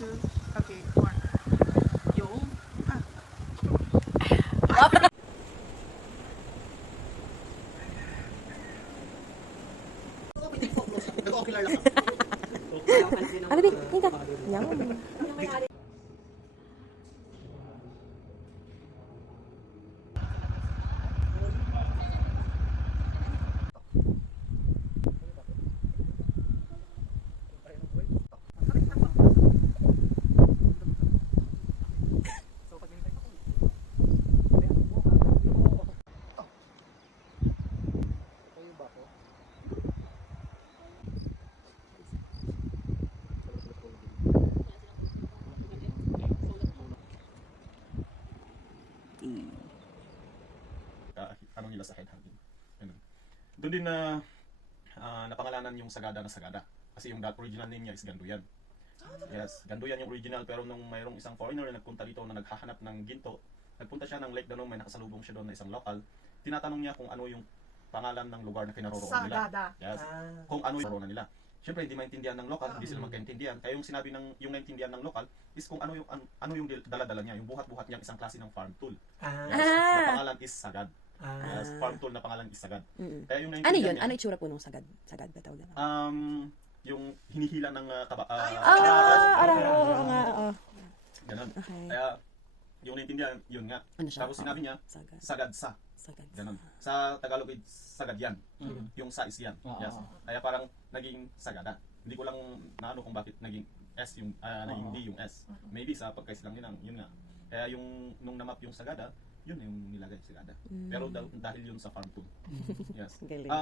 two, okay, one. Yung, nag-ocular lang ako. Ano din? Tingka. Yan. Ano nila sa headhunting. Ganun. Doon din na napangalanan yung Sagada na Sagada. Kasi yung original name niya is Ganduyan. Yes, Ganduyan yung original, pero nung mayroong isang foreigner na nagpunta dito na naghahanap ng ginto, nagpunta siya ng Lake Danau, may nakasalubong siya doon na isang local. Tinatanong niya kung ano yung pangalan ng lugar na kinaroroonan nila. Sagada. Yes. Kung ano yung kinaroroonan nila. Siyempre hindi maintindihan ng local, hindi sila magkaintindihan. Kaya yung sinabi ng yung naintindihan ng local is kung ano yung dala-dala niya, yung buhat-buhat niya isang klase ng farm tool. Yes. Na pangalan is Sagad. Yes, farm tool na pangalan is Sagad. Kaya yung Ano naintindihan yun? niya, Ano itsura po nung sagad? Sagad ba tawag na? yung hinihila ng taba. Oo nga, oo. Ganun. Okay. Kaya yung naintindihan, yun nga. Ano siya? Tapos sinabi niya, Sagad. Sagad sa. Sagad. Ganun. Sa Tagalog ay Sagad yan. Yung sa is yan. Yes. Kaya parang naging Sagada. Hindi ko lang naano kung bakit naging S yung naging D yung S. maybe sa pagkaisilang yun nga. Kaya yung nung namap yung Sagada, yun yung nilagay Sagada. Pero dahil yun sa farm tool. Yes. Galing.